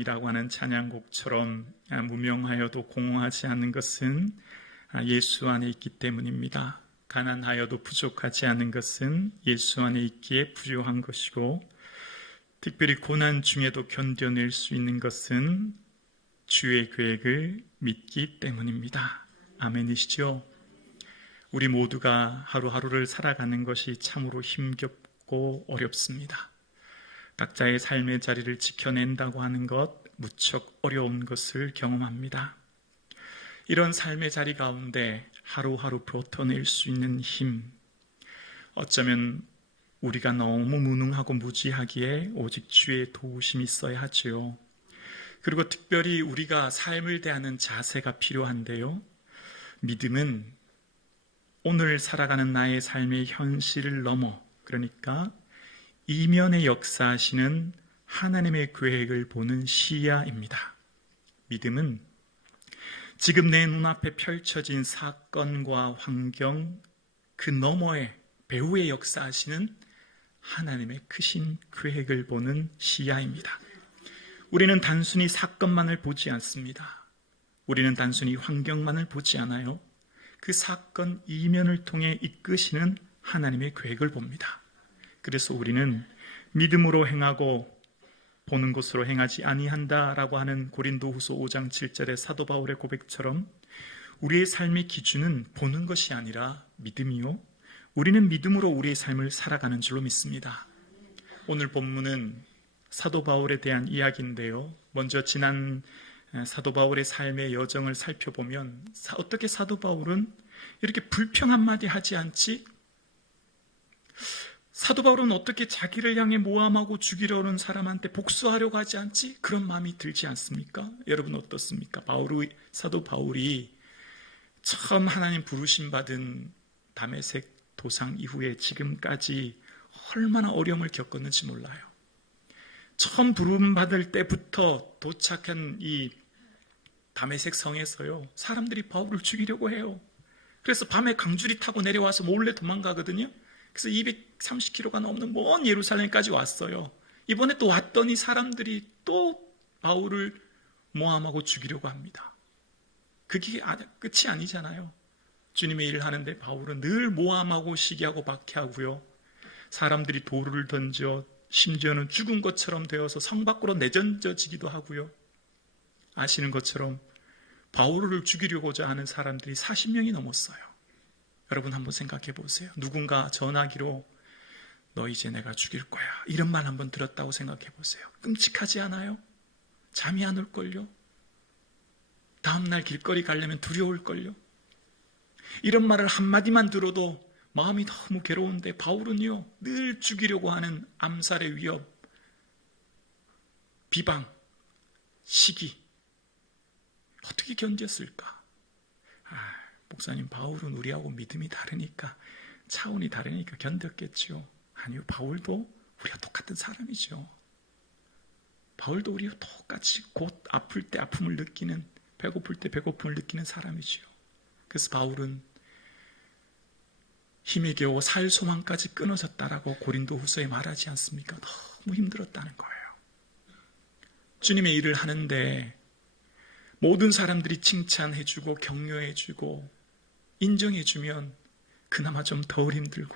가난이라고 하는 찬양곡처럼 무명하여도 공허하지 않는 것은 예수 안에 있기 때문입니다. 가난하여도 부족하지 않은 것은 예수 안에 있기에 부유한 것이고, 특별히 고난 중에도 견뎌낼 수 있는 것은 주의 계획을 믿기 때문입니다. 아멘이시죠? 우리 모두가 하루하루를 살아가는 것이 참으로 힘겹고 어렵습니다. 각자의 삶의 자리를 지켜낸다고 하는 것, 무척 어려운 것을 경험합니다. 이런 삶의 자리 가운데 하루하루 버텨낼 수 있는 힘, 어쩌면 우리가 너무 무능하고 무지하기에 오직 주의 도우심이 있어야 하죠. 그리고 특별히 우리가 삶을 대하는 자세가 필요한데요. 믿음은 오늘 살아가는 나의 삶의 현실을 넘어, 그러니까 이면에 역사하시는 하나님의 계획을 보는 시야입니다. 믿음은 지금 내 눈앞에 펼쳐진 사건과 환경, 그 너머에 배후에 역사하시는 하나님의 크신 계획을 보는 시야입니다. 우리는 단순히 사건만을 보지 않습니다. 우리는 단순히 환경만을 보지 않아요. 그 사건 이면을 통해 이끄시는 하나님의 계획을 봅니다. 그래서 우리는 믿음으로 행하고 보는 것으로 행하지 아니한다라고 하는 고린도후서 5장 7절의 사도 바울의 고백처럼 우리의 삶의 기준은 보는 것이 아니라 믿음이요, 우리는 믿음으로 우리의 삶을 살아가는 줄로 믿습니다. 오늘 본문은 사도 바울에 대한 이야기인데요. 먼저 지난 사도 바울의 삶의 여정을 살펴보면 어떻게 사도 바울은 이렇게 불평 한마디 하지 않지? 사도 바울은 어떻게 자기를 향해 모함하고 죽이려는 사람한테 복수하려고 하지 않지? 그런 마음이 들지 않습니까? 여러분 어떻습니까? 사도 바울이 처음 하나님 부르심 받은 다메섹 도상 이후에 지금까지 얼마나 어려움을 겪었는지 몰라요. 처음 부름 받을 때부터 도착한 이 다메섹 성에서요, 사람들이 바울을 죽이려고 해요. 그래서 밤에 강줄이 타고 내려와서 몰래 도망가거든요. 그래서 230km가 넘는 먼 예루살렘까지 왔어요. 이번에 또 왔더니 사람들이 또 바울을 모함하고 죽이려고 합니다. 그게 끝이 아니잖아요. 주님의 일을 하는데 바울은 늘 모함하고 시기하고 박해하고요. 사람들이 돌을 던져 심지어는 죽은 것처럼 되어서 성 밖으로 내던져지기도 하고요. 아시는 것처럼 바울을 죽이려고자 하는 사람들이 40명이 넘었어요. 여러분 한번 생각해 보세요. 누군가 전화기로 너 이제 내가 죽일 거야, 이런 말 한번 들었다고 생각해 보세요. 끔찍하지 않아요? 잠이 안 올걸요? 다음날 길거리 가려면 두려울걸요? 이런 말을 한마디만 들어도 마음이 너무 괴로운데 바울은요, 늘 죽이려고 하는 암살의 위협, 비방, 시기, 어떻게 견뎠을까? 목사님, 바울은 우리하고 믿음이 다르니까, 차원이 다르니까 견뎠겠죠. 아니요, 바울도 우리가 똑같은 사람이죠. 바울도 우리와 똑같이 곧 아플 때 아픔을 느끼는, 배고플 때 배고픔을 느끼는 사람이죠. 그래서 바울은 힘에 겨워 살 소망까지 끊어졌다라고 고린도후서에 말하지 않습니까? 너무 힘들었다는 거예요. 주님의 일을 하는데 모든 사람들이 칭찬해주고 격려해주고 인정해주면 그나마 좀 덜 힘들고,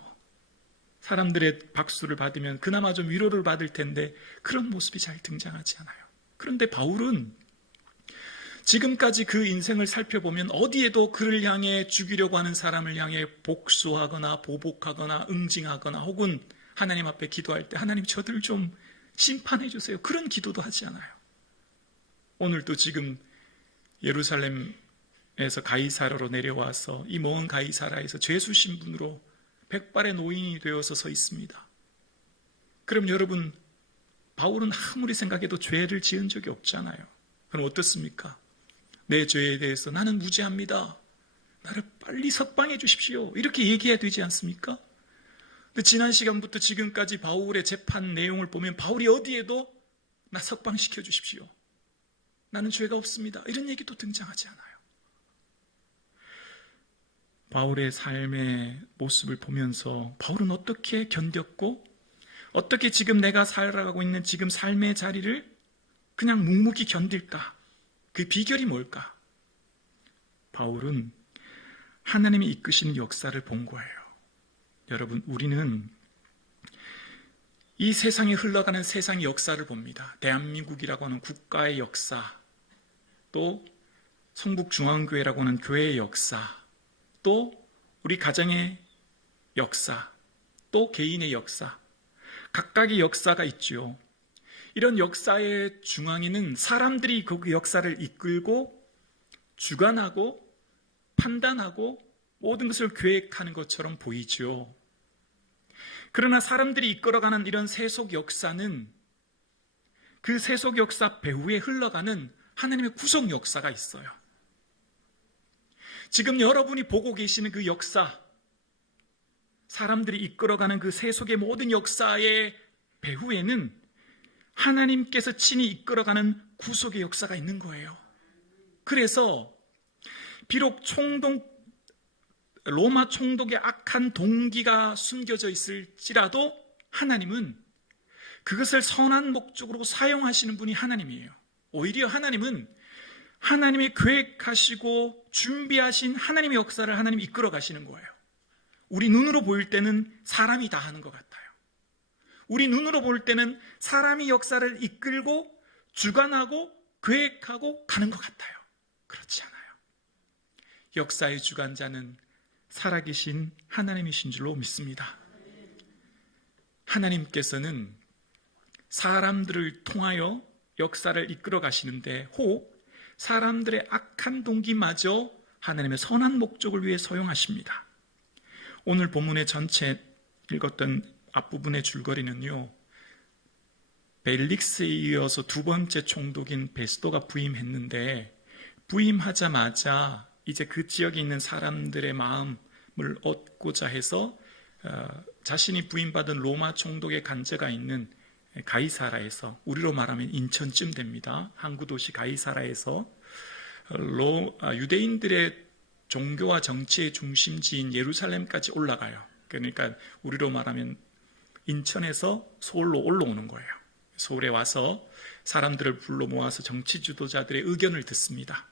사람들의 박수를 받으면 그나마 좀 위로를 받을 텐데 그런 모습이 잘 등장하지 않아요. 그런데 바울은 지금까지 그 인생을 살펴보면 어디에도 그를 향해 죽이려고 하는 사람을 향해 복수하거나 보복하거나 응징하거나 혹은 하나님 앞에 기도할 때 하나님 저들 좀 심판해 주세요, 그런 기도도 하지 않아요. 오늘도 지금 예루살렘에서 가이사라로 내려와서 이 먼 가이사라에서 죄수 신분으로 백발의 노인이 되어서 서 있습니다. 그럼 여러분, 바울은 아무리 생각해도 죄를 지은 적이 없잖아요. 그럼 어떻습니까? 내 죄에 대해서 나는 무죄합니다, 나를 빨리 석방해 주십시오, 이렇게 얘기해야 되지 않습니까? 근데 지난 시간부터 지금까지 바울의 재판 내용을 보면 바울이 어디에도 나 석방시켜 주십시오, 나는 죄가 없습니다, 이런 얘기도 등장하지 않아요. 바울의 삶의 모습을 보면서 바울은 어떻게 견뎠고 어떻게 지금 내가 살아가고 있는 지금 삶의 자리를 그냥 묵묵히 견딜까? 그 비결이 뭘까? 바울은 하나님이 이끄시는 역사를 본 거예요. 여러분, 우리는 이 세상에 흘러가는 세상의 역사를 봅니다. 대한민국이라고 하는 국가의 역사, 또 성북중앙교회라고 하는 교회의 역사, 또 우리 가정의 역사, 또 개인의 역사, 각각의 역사가 있죠. 이런 역사의 중앙에는 사람들이 그 역사를 이끌고 주관하고 판단하고 모든 것을 계획하는 것처럼 보이죠. 그러나 사람들이 이끌어가는 이런 세속 역사는 그 세속 역사 배후에 흘러가는 하나님의 구속 역사가 있어요. 지금 여러분이 보고 계시는 그 역사, 사람들이 이끌어가는 그 세속의 모든 역사의 배후에는 하나님께서 친히 이끌어가는 구속의 역사가 있는 거예요. 그래서 비록 로마 총독의 악한 동기가 숨겨져 있을지라도 하나님은 그것을 선한 목적으로 사용하시는 분이 하나님이에요. 오히려 하나님은 하나님이 계획하시고 준비하신 하나님의 역사를 하나님이 이끌어 가시는 거예요. 우리 눈으로 보일 때는 사람이 다 하는 것 같아요. 우리 눈으로 볼 때는 사람이 역사를 이끌고 주관하고 계획하고 가는 것 같아요. 그렇지 않아요. 역사의 주관자는 살아계신 하나님이신 줄로 믿습니다. 하나님께서는 사람들을 통하여 역사를 이끌어 가시는데 혹 사람들의 악한 동기마저 하나님의 선한 목적을 위해 사용하십니다. 오늘 본문의 전체 읽었던 앞부분의 줄거리는요, 벨릭스에 이어서 두 번째 총독인 베스도가 부임했는데 부임하자마자 이제 그 지역에 있는 사람들의 마음을 얻고자 해서 자신이 부임받은 로마 총독의 간제가 있는 가이사라에서, 우리로 말하면 인천쯤 됩니다. 항구 도시 가이사라에서 유대인들의 종교와 정치의 중심지인 예루살렘까지 올라가요. 그러니까 우리로 말하면 인천에서 서울로 올라오는 거예요. 서울에 와서 사람들을 불러 모아서 정치 지도자들의 의견을 듣습니다.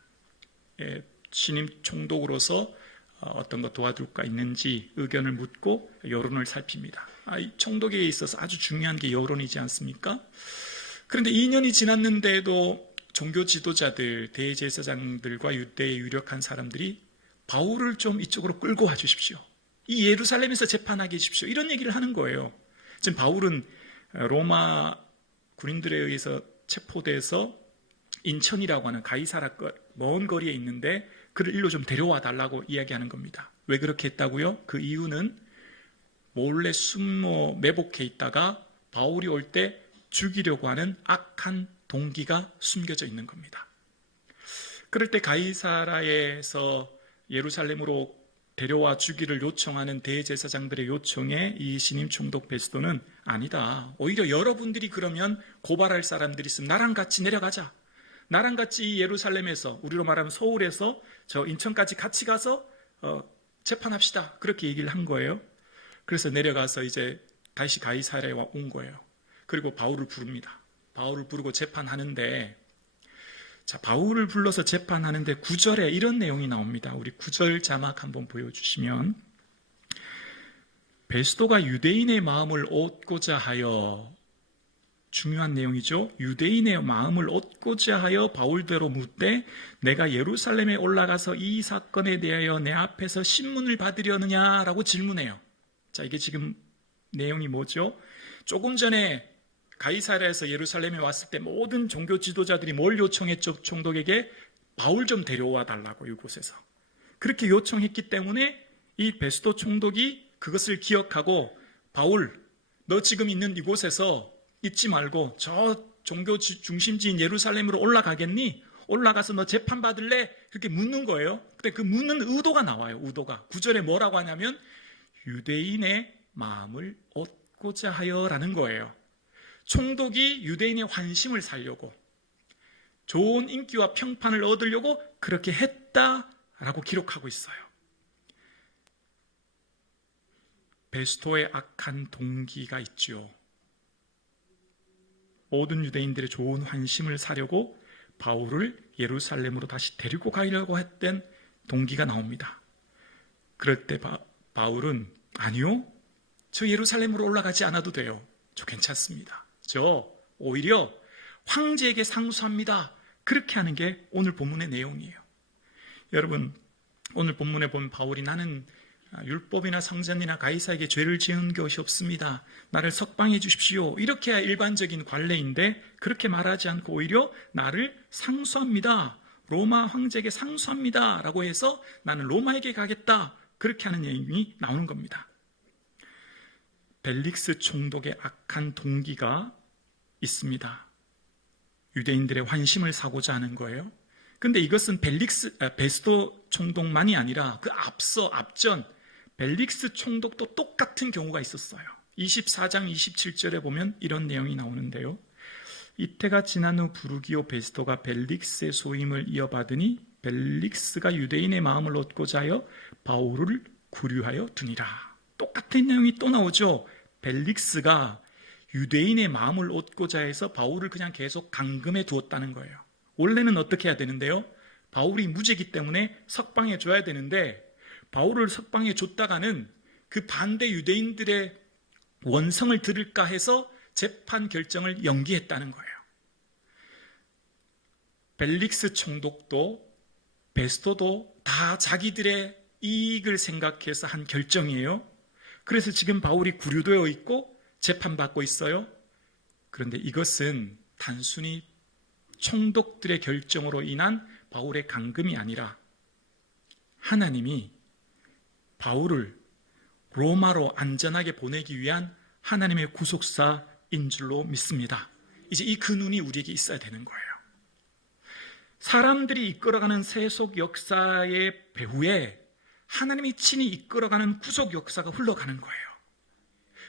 신임 총독으로서 어떤 거 도와줄 까 있는지 의견을 묻고 여론을 살핍니다. 이 총독에 있어서 아주 중요한 게 여론이지 않습니까? 그런데 2년이 지났는데도 종교 지도자들, 대제사장들과 유대의 유력한 사람들이 바울을 좀 이쪽으로 끌고 와 주십시오. 이 예루살렘에서 재판하게 해주십시오. 이런 얘기를 하는 거예요. 지금 바울은 로마 군인들에 의해서 체포돼서 인천이라고 하는 가이사라 먼 거리에 있는데 그를 일로 좀 데려와 달라고 이야기하는 겁니다. 왜 그렇게 했다고요? 그 이유는 몰래 숨어 매복해 있다가 바울이 올 때 죽이려고 하는 악한 동기가 숨겨져 있는 겁니다. 그럴 때 가이사라에서 예루살렘으로 데려와 주기를 요청하는 대제사장들의 요청에 이 신임 총독 베스도는 아니다. 오히려 여러분들이 그러면 고발할 사람들이 있으면 나랑 같이 내려가자. 나랑 같이 예루살렘에서, 우리로 말하면 서울에서 저 인천까지 같이 가서 재판합시다. 그렇게 얘기를 한 거예요. 그래서 내려가서 이제 다시 가이사랴에 온 거예요. 그리고 바울을 부릅니다. 바울을 부르고 재판하는데, 자, 바울을 불러서 재판하는데 9절에 이런 내용이 나옵니다. 우리 9절 자막 한번 보여주시면, 베스도가 유대인의 마음을 얻고자 하여, 중요한 내용이죠. 유대인의 마음을 얻고자 하여 바울대로 묻되 내가 예루살렘에 올라가서 이 사건에 대하여 내 앞에서 신문을 받으려느냐라고 질문해요. 자, 이게 지금 내용이 뭐죠? 조금 전에 가이사랴에서 예루살렘에 왔을 때 모든 종교 지도자들이 뭘 요청했죠? 총독에게 바울 좀 데려와 달라고, 이곳에서. 그렇게 요청했기 때문에 이 베스도 총독이 그것을 기억하고, 바울, 너 지금 있는 이곳에서 잊지 말고 저 종교 중심지인 예루살렘으로 올라가겠니? 올라가서 너 재판받을래? 그렇게 묻는 거예요. 근데 그 묻는 의도가 나와요. 의도가. 9절에 뭐라고 하냐면 유대인의 마음을 얻고자 하여라는 거예요. 총독이 유대인의 환심을 살려고, 좋은 인기와 평판을 얻으려고 그렇게 했다라고 기록하고 있어요. 베스도의 악한 동기가 있죠. 모든 유대인들의 좋은 환심을 사려고 바울을 예루살렘으로 다시 데리고 가려고 했던 동기가 나옵니다. 그럴 때 바울은 아니요, 저 예루살렘으로 올라가지 않아도 돼요. 저 괜찮습니다. 저 오히려 황제에게 상수합니다. 그렇게 하는 게 오늘 본문의 내용이에요. 여러분, 오늘 본문에 보면 바울이 나는 율법이나 성전이나 가이사에게 죄를 지은 것이 없습니다. 나를 석방해 주십시오. 이렇게 일반적인 관례인데 그렇게 말하지 않고 오히려 나를 상수합니다. 로마 황제에게 상수합니다. 라고 해서 나는 로마에게 가겠다. 그렇게 하는 내용이 나오는 겁니다. 벨릭스 총독의 악한 동기가 있습니다. 유대인들의 환심을 사고자 하는 거예요. 근데 이것은 베스도 총독만이 아니라 그 앞전 벨릭스 총독도 똑같은 경우가 있었어요. 24장 27절에 보면 이런 내용이 나오는데요. 이때가 지난 후 부르기오 베스도가 벨릭스의 소임을 이어받으니 벨릭스가 유대인의 마음을 얻고자 하여 바울을 구류하여 두니라. 똑같은 내용이 또 나오죠. 벨릭스가 유대인의 마음을 얻고자 해서 바울을 그냥 계속 감금해 두었다는 거예요. 원래는 어떻게 해야 되는데요? 바울이 무죄이기 때문에 석방해 줘야 되는데 바울을 석방해 줬다가는 그 반대 유대인들의 원성을 들을까 해서 재판 결정을 연기했다는 거예요. 벨릭스 총독도 베스도도 다 자기들의 이익을 생각해서 한 결정이에요. 그래서 지금 바울이 구류되어 있고 재판받고 있어요. 그런데 이것은 단순히 총독들의 결정으로 인한 바울의 감금이 아니라 하나님이 바울을 로마로 안전하게 보내기 위한 하나님의 구속사인 줄로 믿습니다. 이제 이 근원이 우리에게 있어야 되는 거예요. 사람들이 이끌어가는 세속 역사의 배후에 하나님이 친히 이끌어가는 구속 역사가 흘러가는 거예요.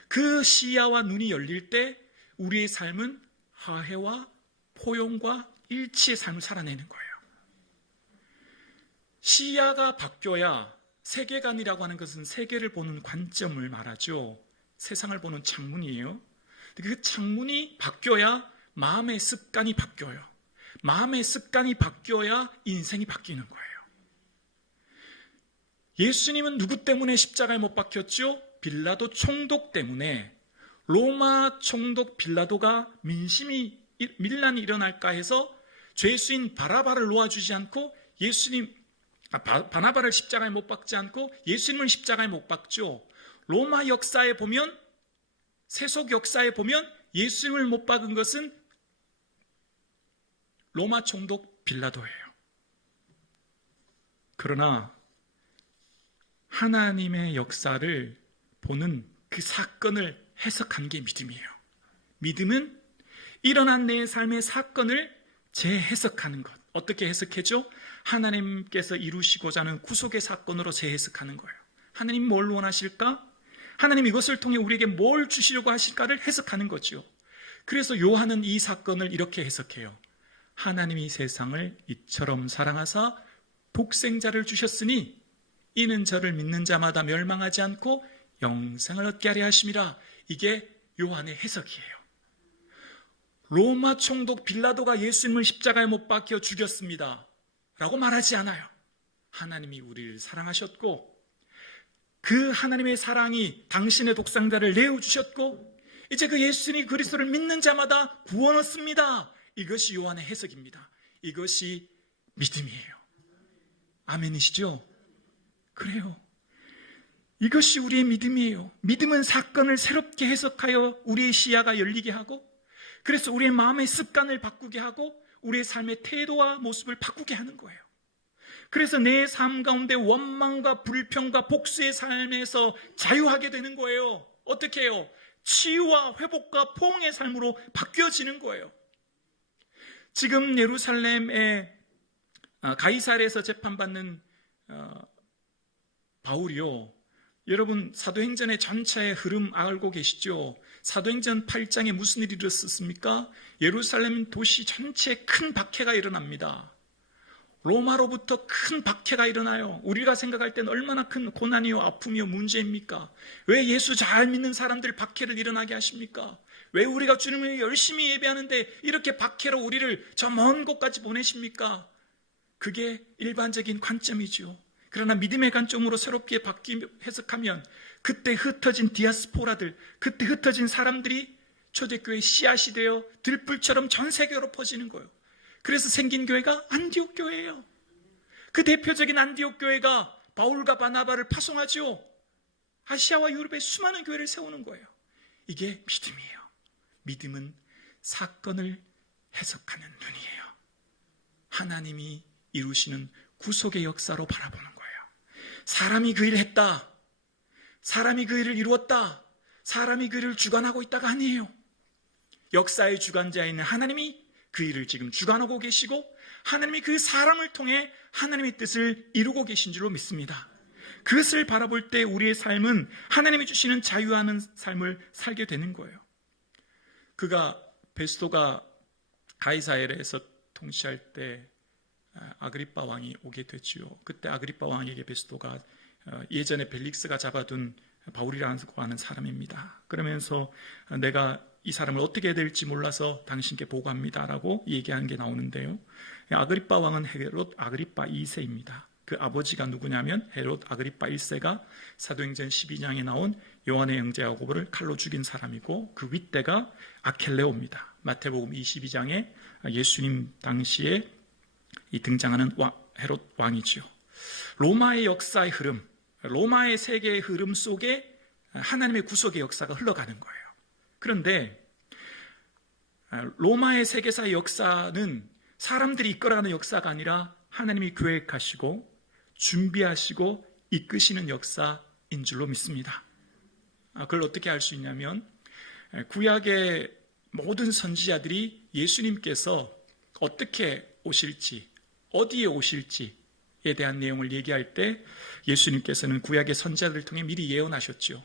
그 시야와 눈이 열릴 때 우리의 삶은 화해와 포용과 일치의 삶을 살아내는 거예요. 시야가 바뀌어야 세계관이라고 하는 것은 세계를 보는 관점을 말하죠. 세상을 보는 창문이에요. 그 창문이 바뀌어야 마음의 습관이 바뀌어요. 마음의 습관이 바뀌어야 인생이 바뀌는 거예요. 예수님은 누구 때문에 십자가에 못 박혔죠? 빌라도 총독 때문에. 로마 총독 빌라도가 밀란이 일어날까 해서 죄수인 바나바를 놓아주지 않고 바나바를 십자가에 못 박지 않고 예수님을 십자가에 못 박죠. 로마 역사에 보면, 세속 역사에 보면 예수님을 못 박은 것은 로마 총독 빌라도예요. 그러나 하나님의 역사를 보는 그 사건을 해석한 게 믿음이에요. 믿음은 일어난 내 삶의 사건을 재해석하는 것. 어떻게 해석해죠? 하나님께서 이루시고자 하는 구속의 사건으로 재해석하는 거예요. 하나님 뭘 원하실까? 하나님 이것을 통해 우리에게 뭘 주시려고 하실까를 해석하는 거죠. 그래서 요한은 이 사건을 이렇게 해석해요. 하나님이 세상을 이처럼 사랑하사 독생자를 주셨으니 이는 저를 믿는 자마다 멸망하지 않고 영생을 얻게 하려 하심이라. 이게 요한의 해석이에요. 로마 총독 빌라도가 예수님을 십자가에 못 박혀 죽였습니다 라고 말하지 않아요. 하나님이 우리를 사랑하셨고 그 하나님의 사랑이 당신의 독생자를 내어주셨고 이제 그 예수님 그리스도를 믿는 자마다 구원 얻습니다. 이것이 요한의 해석입니다. 이것이 믿음이에요. 아멘이시죠? 그래요. 이것이 우리의 믿음이에요. 믿음은 사건을 새롭게 해석하여 우리의 시야가 열리게 하고 그래서 우리의 마음의 습관을 바꾸게 하고 우리의 삶의 태도와 모습을 바꾸게 하는 거예요. 그래서 내 삶 가운데 원망과 불평과 복수의 삶에서 자유하게 되는 거예요. 어떻게 해요? 치유와 회복과 포옹의 삶으로 바뀌어지는 거예요. 지금 예루살렘의 가이사랴에서 재판받는 바울이요. 여러분 사도행전의 전체의 흐름 알고 계시죠? 사도행전 8장에 무슨 일이 일어났습니까? 예루살렘 도시 전체에 큰 박해가 일어납니다. 로마로부터 큰 박해가 일어나요. 우리가 생각할 때는 얼마나 큰 고난이요 아픔이요 문제입니까? 왜 예수 잘 믿는 사람들 박해를 일어나게 하십니까? 왜 우리가 주님을 열심히 예배하는데 이렇게 박해로 우리를 저 먼 곳까지 보내십니까? 그게 일반적인 관점이죠. 그러나 믿음의 관점으로 새롭게 해석하면 그때 흩어진 디아스포라들, 그때 흩어진 사람들이 초대교회 씨앗이 되어 들불처럼 전 세계로 퍼지는 거예요. 그래서 생긴 교회가 안디옥 교회예요. 그 대표적인 안디옥 교회가 바울과 바나바를 파송하죠. 아시아와 유럽에 수많은 교회를 세우는 거예요. 이게 믿음이에요. 믿음은 사건을 해석하는 눈이에요. 하나님이 이루시는 구속의 역사로 바라보는 거예요. 사람이 그 일을 했다. 사람이 그 일을 이루었다. 사람이 그 일을 주관하고 있다가 아니에요. 역사의 주관자인 하나님이 그 일을 지금 주관하고 계시고 하나님이 그 사람을 통해 하나님의 뜻을 이루고 계신 줄로 믿습니다. 그것을 바라볼 때 우리의 삶은 하나님이 주시는 자유하는 삶을 살게 되는 거예요. 베스토가 가이사랴에서 통치할 때 아그리빠 왕이 오게 되지요. 그때 아그리빠 왕에게 베스토가 예전에 벨릭스가 잡아둔 바울이라고 하는 사람입니다. 그러면서 내가 이 사람을 어떻게 해야 될지 몰라서 당신께 보고합니다 라고 얘기하는 게 나오는데요. 아그리빠 왕은 헤롯 아그리빠 2세입니다. 그 아버지가 누구냐면 헤롯 아그리빠 1세가 사도행전 12장에 나온 요한의 형제 야고보를 칼로 죽인 사람이고 그 윗대가 아켈레오입니다. 마태복음 22장에 예수님 당시에 등장하는 헤롯 왕이지요. 로마의 역사의 흐름, 로마의 세계의 흐름 속에 하나님의 구속의 역사가 흘러가는 거예요. 그런데 로마의 세계사의 역사는 사람들이 이끌어가는 역사가 아니라 하나님이 계획하시고 준비하시고 이끄시는 역사인 줄로 믿습니다. 그걸 어떻게 알 수 있냐면 구약의 모든 선지자들이 예수님께서 어떻게 오실지, 어디에 오실지에 대한 내용을 얘기할 때 예수님께서는 구약의 선지자들을 통해 미리 예언하셨죠.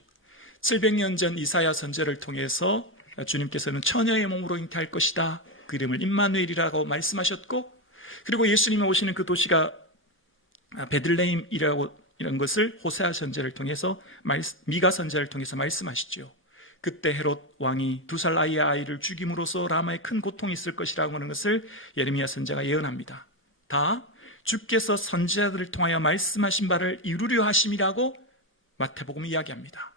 700년 전 이사야 선지자를 통해서 주님께서는 처녀의 몸으로 잉태할 것이다. 그 이름을 임마누엘이라고 말씀하셨고, 그리고 예수님이 오시는 그 도시가 베들레헴이라고 이런 것을 호세아 선지자를 통해서 미가 선지자를 통해서 말씀하시죠. 그때 헤롯 왕이 2살 아이의 아이를 죽임으로써 라마에 큰 고통이 있을 것이라고 하는 것을 예레미야 선지자가 예언합니다. 다 주께서 선지자들을 통하여 말씀하신 바를 이루려 하심이라고 마태복음이 이야기합니다.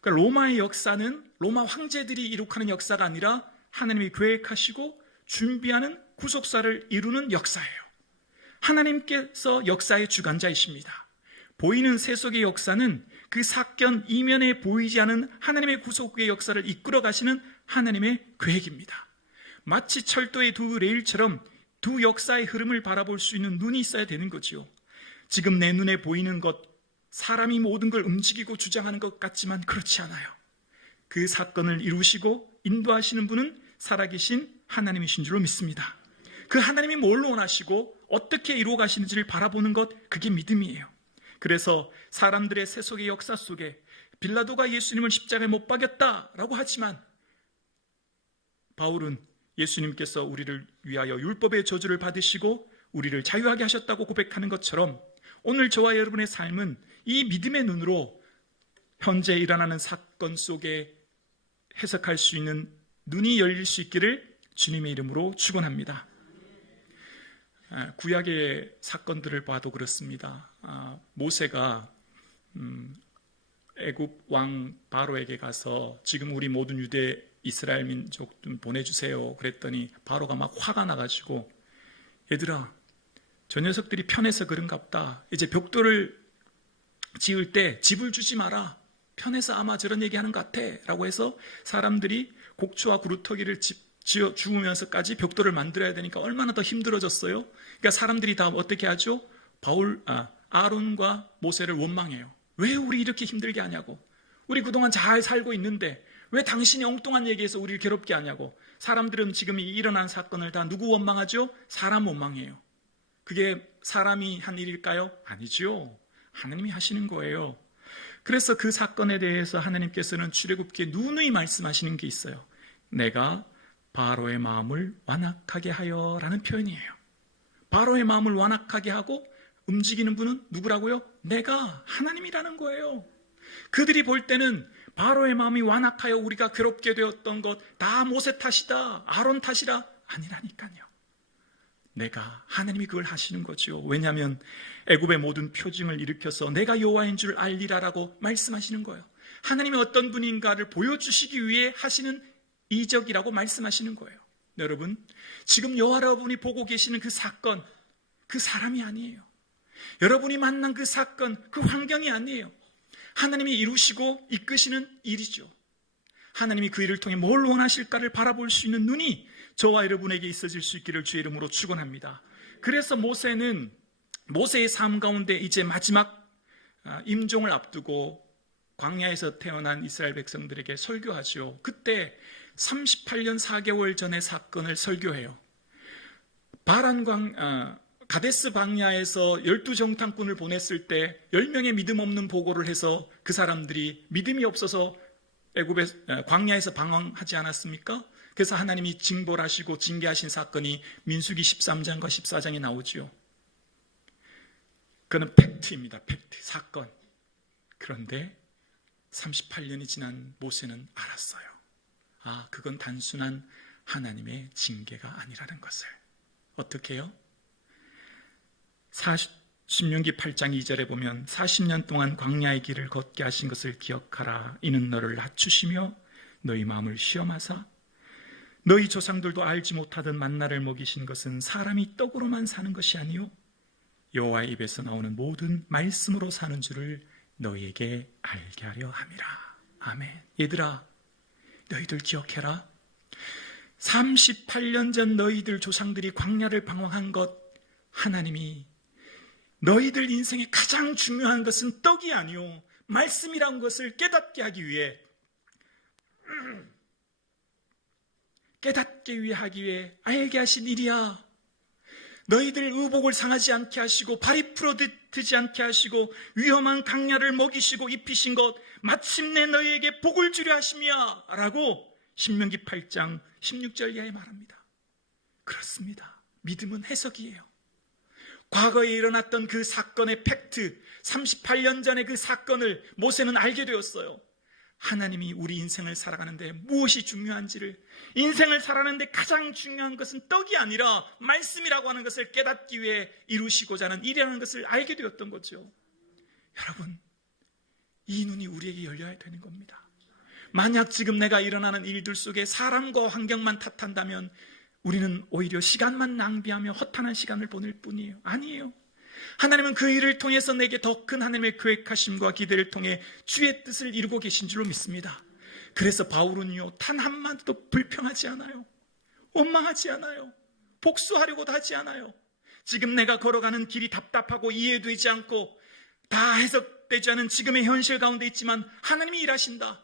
그러니까 로마의 역사는 로마 황제들이 이룩하는 역사가 아니라 하나님이 계획하시고 준비하는 구속사를 이루는 역사예요. 하나님께서 역사의 주관자이십니다. 보이는 세속의 역사는 그 사건 이면에 보이지 않은 하나님의 구속의 역사를 이끌어 가시는 하나님의 계획입니다. 마치 철도의 두 레일처럼 두 역사의 흐름을 바라볼 수 있는 눈이 있어야 되는 거지요. 지금 내 눈에 보이는 것, 사람이 모든 걸 움직이고 주장하는 것 같지만 그렇지 않아요. 그 사건을 이루시고 인도하시는 분은 살아계신 하나님이신 줄로 믿습니다. 그 하나님이 뭘 원하시고 어떻게 이루어 가시는지를 바라보는 것, 그게 믿음이에요. 그래서 사람들의 세속의 역사 속에 빌라도가 예수님을 십자가에 못 박였다라고 하지만 바울은 예수님께서 우리를 위하여 율법의 저주를 받으시고 우리를 자유하게 하셨다고 고백하는 것처럼 오늘 저와 여러분의 삶은 이 믿음의 눈으로 현재 일어나는 사건 속에 해석할 수 있는 눈이 열릴 수 있기를 주님의 이름으로 축원합니다. 구약의 사건들을 봐도 그렇습니다. 모세가 애굽 왕 바로에게 가서 지금 우리 모든 유대 이스라엘 민족 좀 보내주세요 그랬더니 바로가 막 화가 나가지고 얘들아 저 녀석들이 편해서 그런가 보다. 이제 벽돌을 지을 때 집을 주지 마라. 편해서 아마 저런 얘기하는 것 같아 라고 해서 사람들이 곡초와 구루터기를 지어 죽으면서까지 벽돌을 만들어야 되니까 얼마나 더 힘들어졌어요. 그러니까 사람들이 다 어떻게 하죠? 아론과 모세를 원망해요. 왜 우리 이렇게 힘들게 하냐고. 우리 그동안 잘 살고 있는데 왜 당신이 엉뚱한 얘기해서 우리를 괴롭게 하냐고. 사람들은 지금 이 일어난 사건을 다 누구 원망하죠? 사람 원망해요. 그게 사람이 한 일일까요? 아니죠. 하나님이 하시는 거예요. 그래서 그 사건에 대해서 하나님께서는 출애굽기에 누누이 말씀하시는 게 있어요. 내가 바로의 마음을 완악하게 하여 라는 표현이에요. 바로의 마음을 완악하게 하고 움직이는 분은 누구라고요? 내가 하나님이라는 거예요. 그들이 볼 때는 바로의 마음이 완악하여 우리가 괴롭게 되었던 것 다 모세 탓이다, 아론 탓이라 아니라니까요. 내가 하나님이 그걸 하시는 거죠. 왜냐하면 애굽의 모든 표징을 일으켜서 내가 여호와인 줄 알리라라고 말씀하시는 거예요. 하나님이 어떤 분인가를 보여주시기 위해 하시는 이적이라고 말씀하시는 거예요. 여러분, 지금 여러분이 보고 계시는 그 사건, 그 사람이 아니에요. 여러분이 만난 그 사건, 그 환경이 아니에요. 하나님이 이루시고 이끄시는 일이죠. 하나님이 그 일을 통해 뭘 원하실까를 바라볼 수 있는 눈이 저와 여러분에게 있어질 수 있기를 주의 이름으로 축원합니다. 그래서 모세의 삶 가운데 이제 마지막 임종을 앞두고 광야에서 태어난 이스라엘 백성들에게 설교하죠. 그때 38년 4개월 전의 사건을 설교해요. 가데스 광야에서 12정탐꾼을 보냈을 때 10명의 믿음 없는 보고를 해서 그 사람들이 믿음이 없어서 광야에서 방황하지 않았습니까? 그래서 하나님이 징벌 하시고 징계하신 사건이 민수기 13장과 14장에 나오죠. 그건 팩트입니다. 팩트, 사건. 그런데 38년이 지난 모세는 알았어요. 그건 단순한 하나님의 징계가 아니라는 것을. 어떻게 해요? 신명기 8장 2절에 보면 40년 동안 광야의 길을 걷게 하신 것을 기억하라. 이는 너를 낮추시며 너희 마음을 시험하사 너희 조상들도 알지 못하던 만나를 먹이신 것은 사람이 떡으로만 사는 것이 아니요 여호와의 입에서 나오는 모든 말씀으로 사는 줄을 너희에게 알게 하려 함이라. 아멘. 얘들아, 너희들 기억해라. 38년 전 너희들 조상들이 광야를 방황한 것, 하나님이 너희들 인생에 가장 중요한 것은 떡이 아니요 말씀이라는 것을 깨닫게 하기 위해 알게 하신 일이야. 너희들 의복을 상하지 않게 하시고 발이 풀어지지 않게 하시고 위험한 강야를 먹이시고 입히신 것, 마침내 너희에게 복을 주려 하심이야 라고 신명기 8장 16절 이하에 말합니다. 그렇습니다. 믿음은 해석이에요. 과거에 일어났던 그 사건의 팩트, 38년 전의 그 사건을 모세는 알게 되었어요. 하나님이 우리 인생을 살아가는데 무엇이 중요한지를, 인생을 살아가는데 가장 중요한 것은 떡이 아니라 말씀이라고 하는 것을 깨닫기 위해 이루시고자 하는 일이라는 것을 알게 되었던 거죠. 여러분, 이 눈이 우리에게 열려야 되는 겁니다. 만약 지금 내가 일어나는 일들 속에 사람과 환경만 탓한다면 우리는 오히려 시간만 낭비하며 허탄한 시간을 보낼 뿐이에요. 아니에요. 하나님은 그 일을 통해서 내게 더 큰 하나님의 계획하심과 기대를 통해 주의 뜻을 이루고 계신 줄로 믿습니다. 그래서 바울은요, 단 한마디도 불평하지 않아요. 원망하지 않아요. 복수하려고도 하지 않아요. 지금 내가 걸어가는 길이 답답하고 이해되지 않고 다 해석되지 않은 지금의 현실 가운데 있지만 하나님이 일하신다.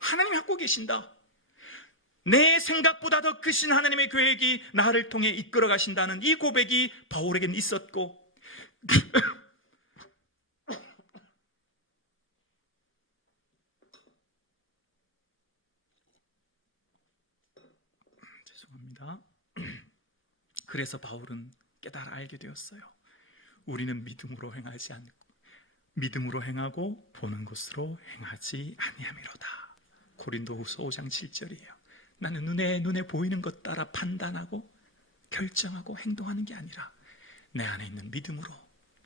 하나님이 하고 계신다. 내 생각보다 더 크신 하나님의 계획이 나를 통해 이끌어 가신다는 이 고백이 바울에게는 있었고 죄송합니다. 그래서 바울은 깨달아 알게 되었어요. 우리는 믿음으로 행하지 않고 믿음으로 행하고 보는 것으로 행하지 아니함이로다. 고린도후서 5장 7절이에요. 나는 눈에 보이는 것 따라 판단하고 결정하고 행동하는 게 아니라 내 안에 있는 믿음으로.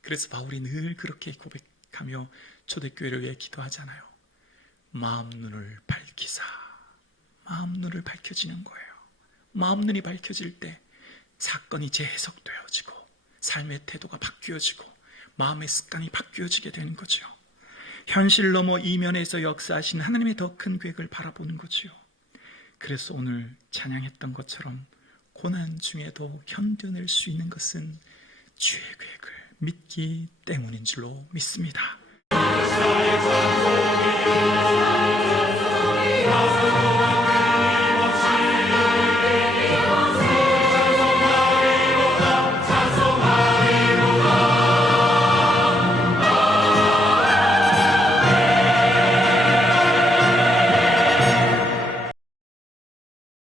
그래서 바울이 늘 그렇게 고백하며 초대교회를 위해 기도하잖아요. 마음 눈을 밝히사. 마음 눈을 밝혀지는 거예요. 마음 눈이 밝혀질 때 사건이 재해석되어지고 삶의 태도가 바뀌어지고 마음의 습관이 바뀌어지게 되는 거죠. 현실 넘어 이면에서 역사하신 하나님의 더 큰 계획을 바라보는 거죠. 그래서 오늘 찬양했던 것처럼 고난 중에도 견뎌낼 수 있는 것은 주의 계획을 믿기 때문인 줄로 믿습니다.